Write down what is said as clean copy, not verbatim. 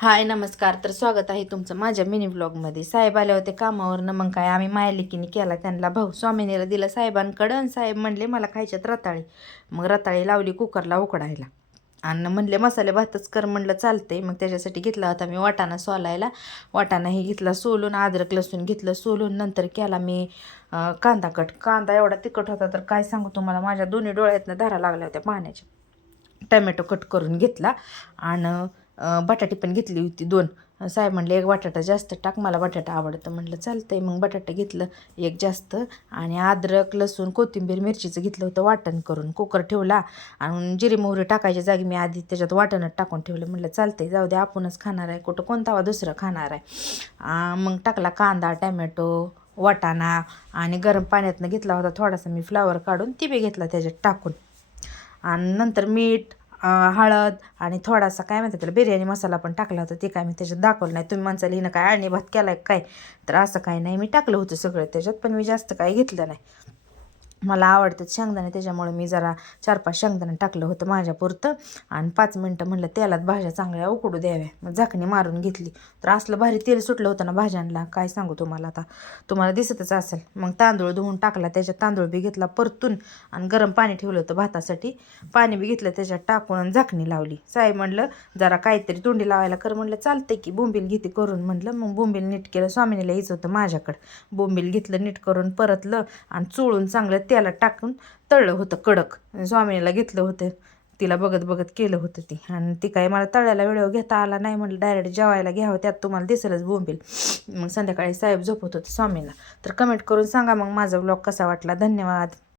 हाय नमस्कार. तर स्वागत आहे तुमचं माझ्या मिनी व्लॉगमध्ये. साहेब आले होते कामावरनं, मग काय आम्ही मायलेकीने केला त्यांना भाऊ स्वामिनीला दिलं साहेबांकडं, आणि साहेब म्हणले मला खायच्यात रताळी. मग रताळी लावली कुकरला उकडायला आणि म्हणले मसाले भातच कर, म्हणलं चालते. मग त्याच्यासाठी घेतला होता मी वाटाणा सोलायला. वाटाणाही घेतला सोलून, अद्रक लसूण घेतलं सोलून. नंतर केला मी कांदा एवढा तिखट होता तर काय सांगू तुम्हाला, माझ्या दोन्ही डोळ्यातनं धारा लागल्या होत्या पाण्याच्या. टमॅटो कट करून घेतला आणि बटाटी पण घेतली होती 2. साहेब म्हणले एक बटाटा जास्त टाक, मला बटाटा आवडतं. म्हटलं चालतंय. मग बटाटा घेतलं एक जास्त, आणि अद्रक लसूण कोथिंबीर मिरचीचं घेतलं होतं वाटण करून. कुकर ठेवला आणि जिरी मोहरी टाकायच्या जागी मी आधी त्याच्यात वाटणच टाकून ठेवलं. म्हटलं चालतंय, जाऊ दे, आपणच खाणार आहे, कुठं कोणता दुसरं खाणार आहे. मग टाकला कांदा टमॅटो वाटाणा, आणि गरम पाण्यातनं घेतला होता थोडासा मी फ्लावर काढून, ती बी घेतला त्याच्यात टाकून. आणि नंतर मीठ हळद आणि थोडासा काय म्हणतात त्याला बिर्याणी मसाला पण टाकला होता. ते काय मी त्याच्यात दाखवलं नाही. तुम्ही म्हणसाल हिनं काय आणि भात केला काय, तर असं काही नाही, मी टाकलं होतं सगळं त्याच्यात, पण मी जास्त काही घेतलं नाही. मला आवडतात शेंगदाणे, त्याच्यामुळे मी जरा 4-5 शेंगदाणे टाकलं होतं माझ्यापुरतं. आणि 5 मिनटं म्हणलं तेलात भाज्या चांगल्या उकडू द्याव्या. मग झाकणी मारून घेतली. तर असलं भारी तेल सुटलं होतं ना भाज्यांना, काय सांगू तुम्हाला, आता तुम्हाला दिसतच असेल. मग तांदूळ धुवून टाकला त्याच्यात, तांदूळ बी घेतला परतून, आणि गरम पाणी ठेवलं होतं भातासाठी. पाणी बी घेतलं त्याच्यात टाकून आणि झाकणी लावली. साहेब म्हणलं जरा काहीतरी तोंडी लावायला कर, म्हणलं चालतंय की, बोंबील घेते करून म्हणलं. मग बोंबील नीट केलं, स्वामिनीला यायचं होतं माझ्याकडं. बोंबील घेतलं नीट करून, परतलं आणि चोळून चांगलं त्याला टाकून तळलं होतं कडक. स्वामिनीला घेतलं होतं, तिला बघत बघत केलं होतं ती. आणि ती काय मला तळ्याला व्हिडिओ घेता आला नाही, म्हटलं डायरेक्ट जेवायला घ्यावं, त्यात तुम्हाला दिसेलच बोंबील. मग संध्याकाळी साहेब झोपत होतं स्वामींना. तर कमेंट करून सांगा मग माझा व्लॉग कसा वाटला. धन्यवाद.